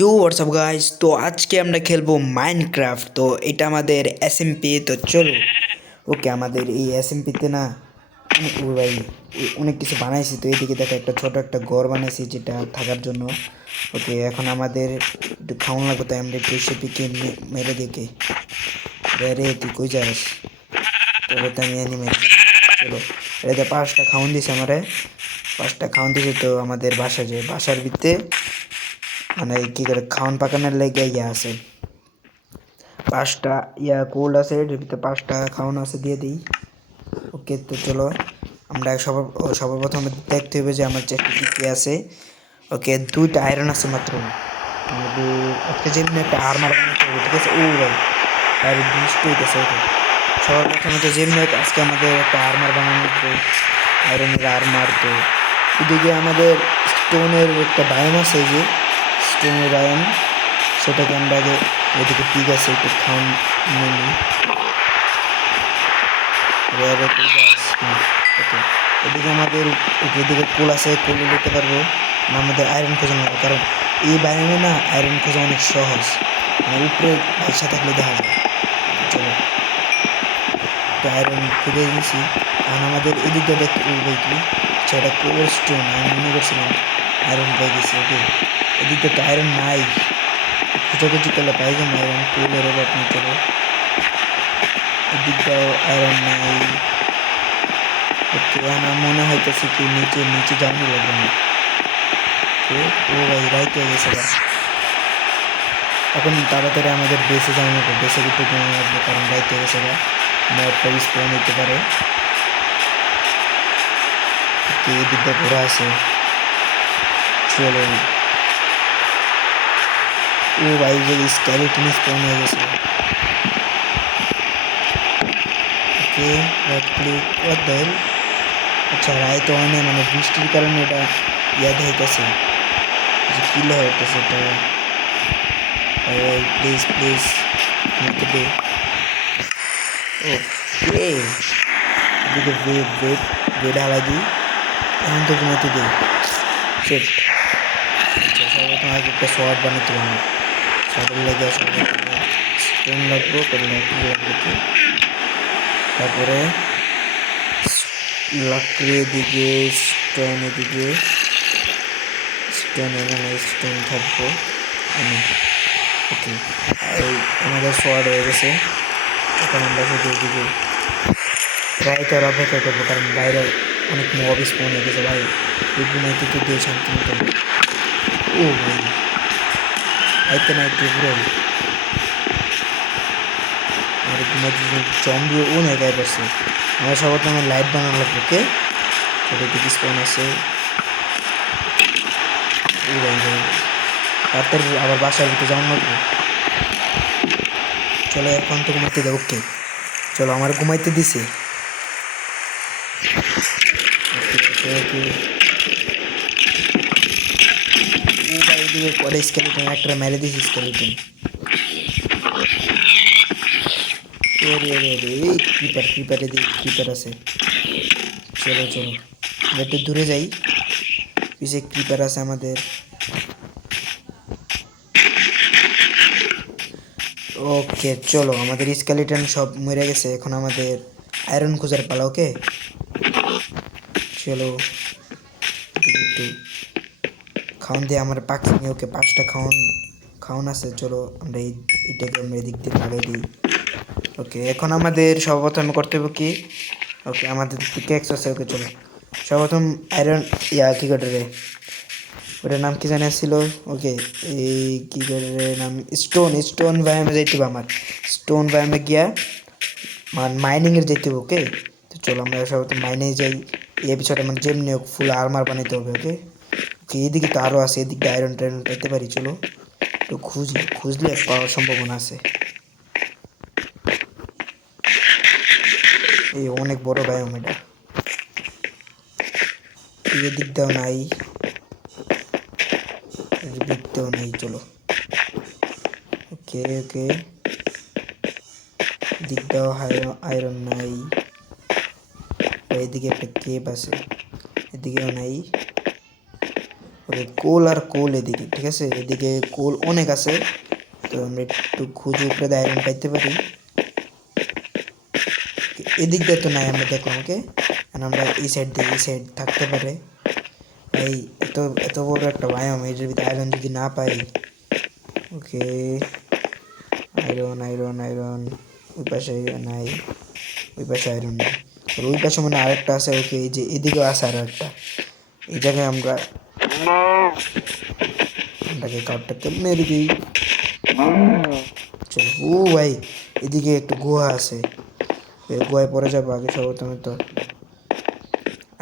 You WhatsApp guys, তো আজকে আমরা খেলবো মাইনক্রাফট। তো এটা আমাদের এসএমপি। তো চলো, ওকে, আমাদের এই এসএমপিতে না ও ভাই অনেক কিছু বানাইছি। তো এইদিকে দেখো, একটা ছোট একটা ঘর বানাইছি যেটা থাকার জন্য। ওকে, এখন আমাদের একটু খাওয়ান লাগবে, তাই আমরা একটু সেপিকে মেরে দেখে। রে তুই কই যাস? তোরে তো আমি অ্যানিমেল। চলো, এটাতে 5টা খাওয়ান দিছে আমারে, 5টা খাওয়ান দিছে। তো আমাদের বাসার ভিতরে মানে কি করে খাওয়ান পাকানোর লেগে আছে, 5টা কোল্ড আছে, এর ভিতরে 5টা খাওয়ানো আছে, দিয়ে দিই। ওকে, তো চলো আমরা সবার প্রথমে দেখতে হবে যে আমার চেষ্টা কী কী আছে। ওকে, 2টা আয়রন আছে মাত্র আমাদের। আজকে যেমনি একটা আর্মার বানাতে হবে, ঠিক আছে? ও ভাই, আর বৃষ্টি হইতেছে। ওকে, সবার প্রথমে তো যেমনি হোক আজকে আমাদের একটা আর্মার বানানো হবে, আয়রনের আর্মার। তো এদিকে আমাদের স্টোনের একটা বায়াম আছে, এই যে স্টোনের বায়াম, সেটাকে আমরা আগে ওইদিকে ঠিক আছে একটু খাওয়ান নিয়ে নিই। ওকে, এদিকে আমাদের এদিকে কোল আছে, কোলে নিতে পারবো না। আমাদের আয়রন খোঁজা লাগবে, কারণ এই বায়ামে না আয়রন খোঁজা অনেক সহজ, মানে উপরে পয়সা থাকলে দেখা যায়। চলো, তো আয়রন খুঁজে দিয়েছি। কারণ আমাদের এদিকটা দেখতে উঠবে কি সেটা কোল স্টোন, আমি মনে করছিলাম আয়রন পেয়ে গেছি। ওকে, এদিকটা তো আয়রন নাই, খোঁজাখুঁজি করলে পাই যে আয়রন কোলের অভাব নেই। চলো, এদিকটাও আয়রন নাই। ওকে, আমার মনে হইতেছে কি নিচে নিচে যাওয়ানো লাগবে না। ওকে, ও ভাই রাইট হয়ে গেছে গা। এখন তাড়াতাড়ি আমাদের বেসে যাওয়ানো লাগবে, বেসে একটু ঘুমানো লাগবে, কারণ রাইট হয়ে গেছে গা, মরটা স্পন হইতে পারে। ওকে, এদিকটা ঘোরা আছে। চলো, ও ভাই যে স্কেলেটন স্পন হয়ে গেছে। Okay, right click, what the hell. আচ্ছা, রাইট হয় না, মানে বৃষ্টির কারণে এটা ইয়াদ হইতেছে, যে কিলো হইতেছে এটা। ভাই ভাই, প্লিজ প্লিজ নিতে দে। ওকে, এদিকে বেড হালাই দিই, এখন তো ঘুমাইতে দিই। সেট। আচ্ছা, সর্বপ্রথম আগে একটা শর্ট বানাতে হবে। শর্টের লেগে স্টোন লাগবো, লাগবে কি, তারপরে লাকড়ি এদিকে, স্টোন এদিকে, স্টোন এখানে স্টোন থাকবো আমি। ওকে, এই আমাদের শর্ট হয়ে গেছে। এখন আমরা শুধু এদিকে রাইটার অপেক্ষা করবো, কারণ বাইরে অনেক মব স্পন হয়ে গেছে ভাই। এই ঘুমাইতে তো দিয়ে শান্তি মতো। ও ভাই, আইতে না আইতে পুরো আমার ঘুমাইতে জম্বি ও নাই গায়ে পড়ছে। আমার সবার আমার লাইট বানানো লাগবে। ওকে, ওটা দিকে স্পন আছে। ও ভাই ভাই, রাতের আবার বাসার ভিতরে যাওয়ার লাগবে। চলো, এখন তো ঘুমাইতে দেবো। ওকে, চলো, আমার ঘুমাইতে দিছে। ওকে ওকে ওকে, ও ভাই এদিকে করে স্কেলিটন একটা মেরে দিছি স্কেলিটন। ওরে ওরে ওরে, এই ক্রিপার এদিকে ক্রিপার আছে। চলো চলো, আমরা একটু দূরে যাই, পিছে ক্রিপার আছে আমাদের। ওকে, চলো, আমাদের স্কেলিটন সব মরে গেছে, এখন আমাদের আয়রন খোঁজার পালা। ওকে, চলো একটু খাওয়ান দিয়ে আমার পাখি নিয়ে। ওকে, 5টা খাওয়ান খাওয়ান আছে। চলো আমরা এটাকে আমরা এদিক দিয়ে লাগাই দিই। ওকে, এখন আমাদের সর্বপ্রথম করতে হবে কি, ওকে আমাদের পিকেক্স আছে। ওকে, চলো সর্বপ্রথম আয়রন কী করে রে, ওটার নাম কি জানা ছিল? ওকে, এই কী করে রে নাম, স্টোন ব্যায়ামে যাইতে হবে আমার। স্টোন ব্যায়ামে গিয়া মাইনিংয়ের যেতে হবে। ওকে, তো চলো আমরা সর্বপ্রথম মাইনে যাই। এই এপিসোডে আমার যেমনি হোক ফুল আর্মার বানাইতে হবে। ওকে ওকে, এদিকে তো আরও আছে, এদিকে আয়রন টায়রন পাইতে পারি। চলো, তো খুঁজলে পাওয়ার সম্ভাবনা আছে। এই অনেক বড় বায়োম এটা, এদিক দাও নাই, এদিক দাও নাই। চলো, ওকে ওকে, দিক দাও, আয়রন নাই। এদিকে একটা কেপ আছে, এদিকেও নাই। ওকে কোল আর কোল এদিকে, ঠিক আছে, এদিকে কোল অনেক আছে, তো আমরা একটু খুঁজে উপরে আয়রন পাইতে পারি। এদিক দিয়ে তো নাই, আমরা দেখলাম। ওকে, আমরা এই সাইড দিয়ে, এই সাইড থাকতে পারে। ভাই এত এত বড় একটা বায়োম, এটার ভিতরে আয়রন যদি না পাই। ওকে, আয়রন আয়রন আয়রন, ওই পাশে নাই, ওই পাশে আয়রন নাই, আর ওই পাশে মানে আরেকটা আছে। ওকে, এই যে এদিকেও আছে আরও একটা। এই জায়গায় আমরাকে কাঠটাকে মেরে দিই। চলো, ও ভাই এদিকে একটু গুহা আছে, গুহায় পরে যাবো। আগে সর্বপ্রথমে তো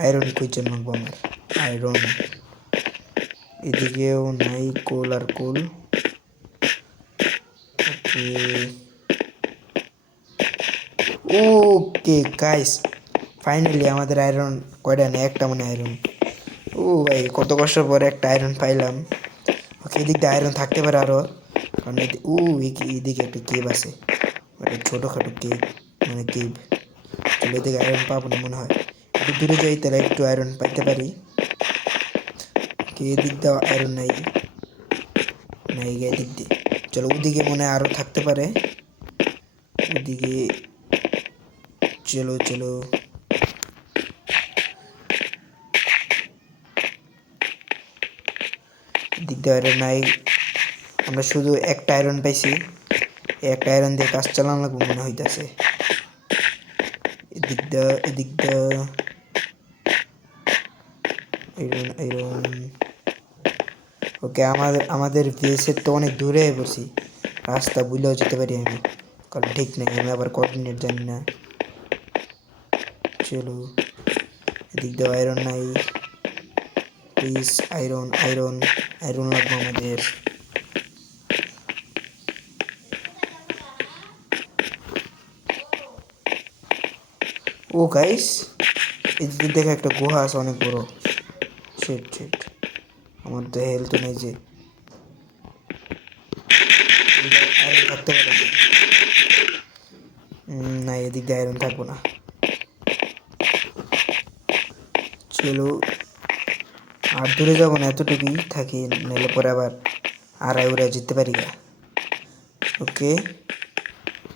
আয়রন খুঁজে মাখবো আমার। আয়রন এদিকেও নাই, কোল আর কোল। ওকে ওকে গাইস, ফাইনালি আমাদের আয়রন কয়টা নেই, একটা মানে আয়রন। ও ভাই কত কষ্টের পরে একটা আয়রন পাইলাম। ওকে, এদিক দিয়ে আয়রন থাকতে পারে আরও, কারণ এদিকে একটা কেভ আছে, একটা ছোটোখাটো কেভ, মানে কেভ। চলো, এদিকে আয়রন পাবো না মনে হয়, একটু দূরে যাই তাহলে একটু আয়রন পাইতে পারি। এদিক দিয়ে আয়রন নাই, নাই এদিক দিয়ে। চলো, ওদিকে মনে হয় আরও থাকতে পারে, ওদিকে। চলো চলো, এদিক দিয়ে আয়রন নাই, আমরা শুধু একটা আয়রন পাইছি। একটা আয়রন দিয়ে কাজ চালানো লাগবে মনে হইতেছে। এদিক দিয়ে, এদিক দিয়ে আয়রন আয়রন। ওকে, আমাদের বেসের তো অনেক দূরে বসি, রাস্তা ভুলেও যেতে পারি আমি, কারণ ঠিক নেই, আমি আবার কোঅর্ডিনেট জানি না। চলো, এদিক দিয়ে আয়রন নাই, প্লিজ আয়রন আয়রন আয়রন লাগবে আমাদের। ও গাইস, এদিকে দেখে একটা গুহা আছে অনেক বড়। শিট শিট, আমার তো হেলথ নেই যে, আয়রন থাকতে পারে না, এদিক দিয়ে আয়রন থাকবো না। চলো, আর দূরে যাবো না, এতটুকুই থাকি, নাহলে পরে আবার আড়াই উড়াই যেতে পারি না। ওকে,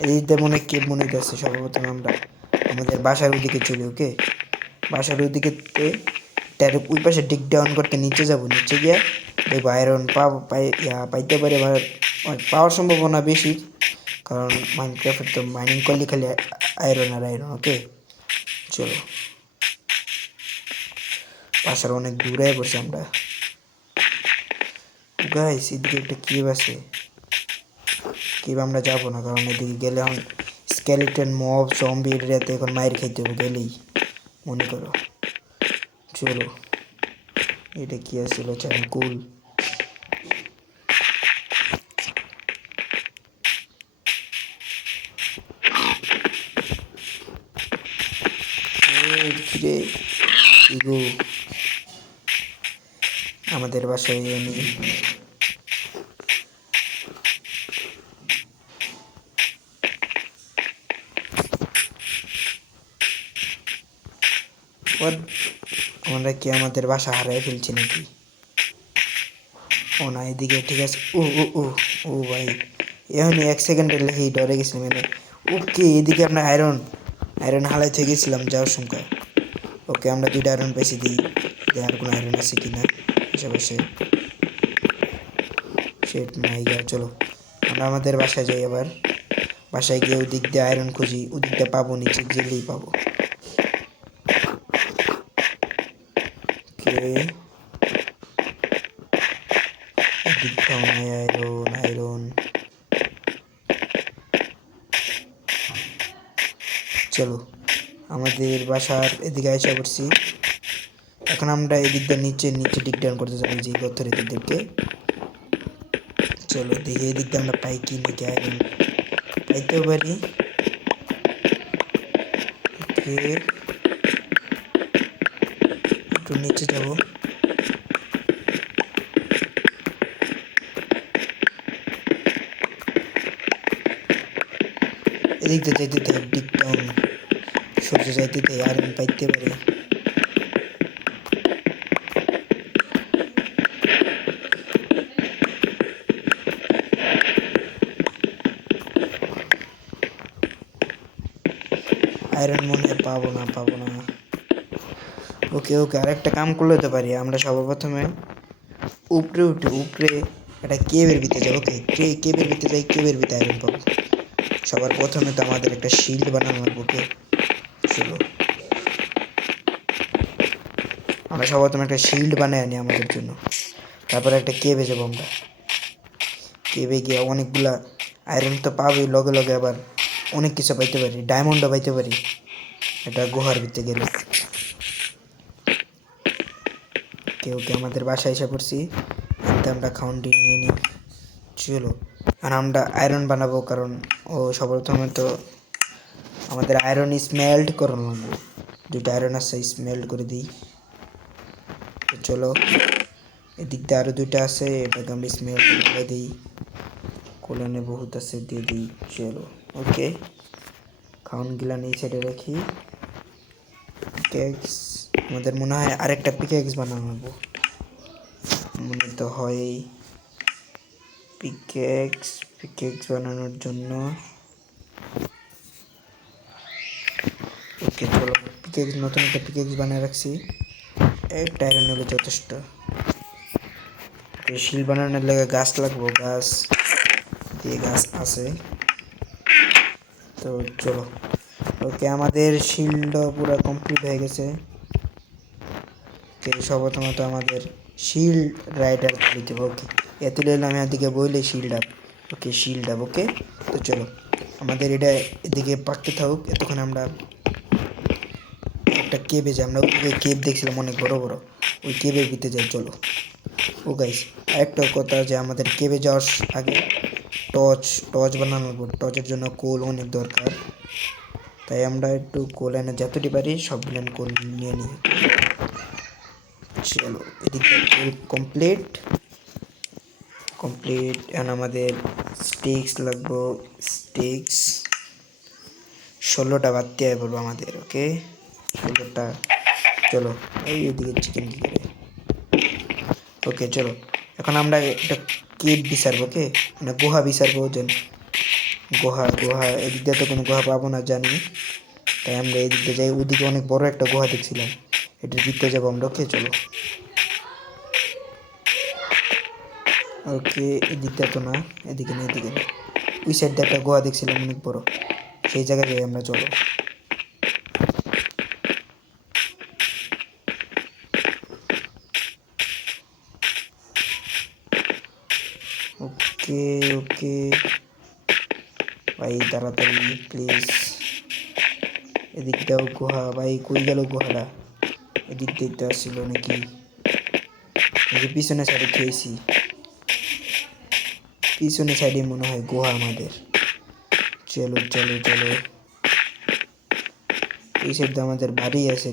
এদিকে মনে কেব মনে হইতেছে। সর্বপ্রথম আমরা আমাদের বাসার ওইদিকে চলি। ওকে, বাসার ওইদিকে ডাইরেক্ট ওই পাশে ডিক ডাউন করতে নিচে যাব, নিচে গিয়ে দেখবো আয়রন পাইতে পারে, পাওয়ার সম্ভাবনা বেশি, কারণ মাইনক্রাফট তো মাইনিং করলে খালি আয়রন আর আয়রন। ওকে চলো, বাসার অনেক দূরে বসে আমরা। গাইস, এদিকে একটা কেভ আছে, কেভ আমরা যাবো না, কারণ এদিকে গেলে এখন স্কেলিটন মব জম্বি এরিয়াতে এখন মায়ের খাইতে হবে গেলেই, মনে করো। চলো, এটা কি আসছিল, চারকুল। ফিরে ইগো আমাদের বাসায় আমি আমরা কি আমাদের বাসা হারাই ফেলছি নাকি? ও না, এদিকে ঠিক আছে। ও ও ও ও ভাই, এখনই 1 সেকেন্ডের লেগেই ডরে গেছিলাম এনে। ওকে, এদিকে আমরা আয়রন আয়রন হালাই থেকে গেছিলাম যাওয়ার সময়। ওকে, আমরা 2টা আয়রন পেয়েছি, দিই আর কোনো আয়রন আছে কি না আশেপাশে। সেট নাই গা। চলো, আমরা আমাদের বাসায় যাই আবার। বাসায় গিয়ে ওদিক দিয়ে আয়রন খুঁজি, ওদিক দিয়ে পাবো, নিচে গেলেই পাবো। ওকে, ওদিক দাও নাই আয়রন আয়রন। চলো, আমাদের বাসার এদিকে আইসা পড়ছি। এখন আমরা এদিক দিয়ে নিচে নিচে ডিক ডাউন করতে যাবো, যে গর্তের এদিক দিকে। চলো দেখি এদিক দিয়ে আমরা পাই কি নাকি আয়রন, পাইতেও পারি। ওকে, একটু নিচে যাব। এদিক দিয়ে যাইতে থাকি, ডিক ডাউন সোজা যাইতে থাকি, আয়রন পাইতে পারি। আয়রন মনে হয় পাবো না। ওকে ওকে, আরেকটা কাম করলে তো পারি, আমরা সর্বপ্রথমে উপরে উপরে একটা কেবের ভিতরে যাবো। ওকে, কেবের ভিতরে যাই, কেবের ভিতরে আয়রন পাবো। সবার প্রথমে তো আমাদের একটা শিল্ড বানানো লাগবে। ওকে চলো, আমরা সর্বপ্রথমে একটা শিল্ড বানিয়ে আনি আমাদের জন্য। তারপরে একটা কেবে যাবো আমরা। কেবে গিয়ে অনেকগুলা আয়রন তো পাবোই, লগে লগে আবার অনেক কিছু পাইতে পারি, ডায়মন্ডও পাইতে পারি এটা গুহার ভিতরে গেলে। কেউ আমাদের বাসায় এসে পড়ছি, এতে আমরা খাউন্ডি নিয়ে নিই। চলো, আর আমরা আয়রন বানাবো, কারণ ও সর্বপ্রথমে তো আমাদের আয়রন স্মেল্ট করানো লাগবে। দুইটা আয়রন আছে, স্মেল্ট করে দিই। তো চলো, এদিক দিয়ে আরও দুইটা আছে, এটাকে আমি স্মেল্ট করে দিই। কোলানে বহুত আছে, দিয়ে দিই। চলো ওকে, খাউন গিলা এই সাইডে রাখি। পিকেক্স, আমাদের মনে হয় আরেকটা পিকেক্স বানানো লাগবো, মনে তো হয়। পিকেক্স বানানোর জন্য ওকে চলো, পিকেক্স নতুন একটা পিকেক্স বানিয়ে রাখছি। একটা আয়রন হলে যথেষ্ট। শিল বানানোর লেগে গাছ লাগবো, গাছ দিয়ে গাছ আছে। তো চলো, ওকে আমাদের শিল্ড পুরো কমপ্লিট হয়ে গেছে। সর্বপ্রথমত আমাদের শিল্ড রাইডার তুলে দেবো। ওকে, এত নিলাম আমি এদিকে বইলে শিল্ড আপ। ওকে শিল্ড আপ। ওকে তো চলো, আমাদের এটা এদিকে পাকতে থাকুক। এতক্ষণ আমরা একটা কেবে যাই, আমরা ওই কেব দেখছিলাম অনেক বড় বড়, ওই কেবের ভিতরে যাই। চলো ও গাইস, আরেকটা কথা যে আমাদের কেবে যাওয়ার আগে টর্চ বানানো লাগবে। টর্চের জন্য কোল অনেক দরকার, তাই আমরা একটু কোল এনে যতটি পারি সবগুলো কোল নিয়ে নিই। চলো, এদিকে কোল কমপ্লিট। এখন আমাদের স্টিক্স লাগবো। স্টিক্স 16টা বাড়তে হয় পড়বো আমাদের। ওকে 16টা। চলো এইদিকে চিকেন কি করে। ওকে চলো, এখন আমরা একটা কেপ বিচারবো। ওকে মানে গুহা বিচারবো, যেন গুহা এদিক দিয়ে তো কোনো গুহা পাবো না জানি, তাই আমরা এদিক দিয়ে যাই। ওইদিকে অনেক বড় একটা গুহা দেখছিলাম, এটার ভিতরে যাবো আমরা। ওকে চলো, ওকে এদিকটা তো না, এদিকে না এদিকে না, ওই সাইড দিয়ে একটা গুহা দেখছিলাম অনেক বড়, সেই জায়গায় যাই আমরা। চলো ওকে ওকে ভাই, তাড়াতাড়ি প্লিজ। এদিকটাও গুহা, ভাই কই গেল গুহাটা? এদিক দেখতে আসছিল নাকি? এই যে পিছনে সাইডে খেয়েছি, পিছনে সাইডে মনে হয় গুহা আমাদের। চলো চলো চলো, এই সাইডে আমাদের বাড়ি আছে।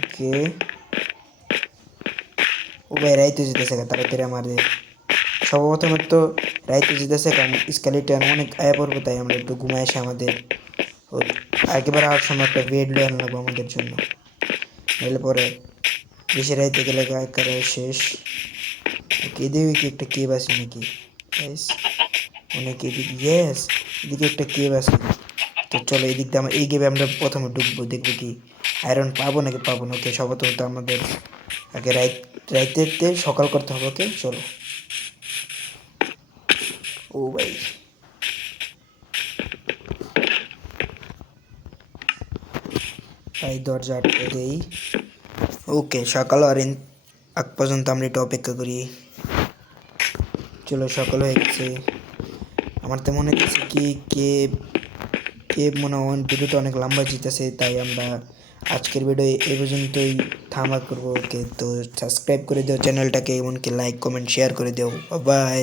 ওকে ও ভাই রাইতে যেতেছে, তাড়াতাড়ি আমাদের সর্বপ্রথমে তো রাইতে যেতেছে, কারণ স্কেলিটন অনেক আয়া পড়বো, তাই আমরা একটু ঘুমাই এসে আমাদের একেবারে আর সময় একটা বেড লয়ে আনলাম আমাদের জন্য, এলে পরে বেশি রাইতে গেলে একেবারে শেষ। এদিকে কি একটা কেব আছে নাকি? অনেক এদিকে, ইয়েস এদিকে একটা কেব আছে। তো চলো এই দিক দিয়ে এই গেমে আমরা প্রথমে ঢুকবো, দেখবো কি আয়রন পাবো নাকি পাবো না। ওকে সর্বপ্রথম তো আমাদের আগে রাইতে সকাল করতে হবে। ওকে চলো। ও ভাই, দরজা আটকে দেই। ওকে সকাল আর আগ পর্যন্ত আমরা একটু অপেক্ষা করি। চলো সকাল হয়ে গেছে। আমার তো মনে হচ্ছে কি কেব মনে হয় ভিডিওটা অনেক লম্বা যেতেছে, তাই আমরা আজকের ভিডিও এই পর্যন্তই থামা করবো। ওকে তো সাবস্ক্রাইব করে দিও চ্যানেলটাকে, এমনকি লাইক কমেন্ট শেয়ার করে দিও। বাই।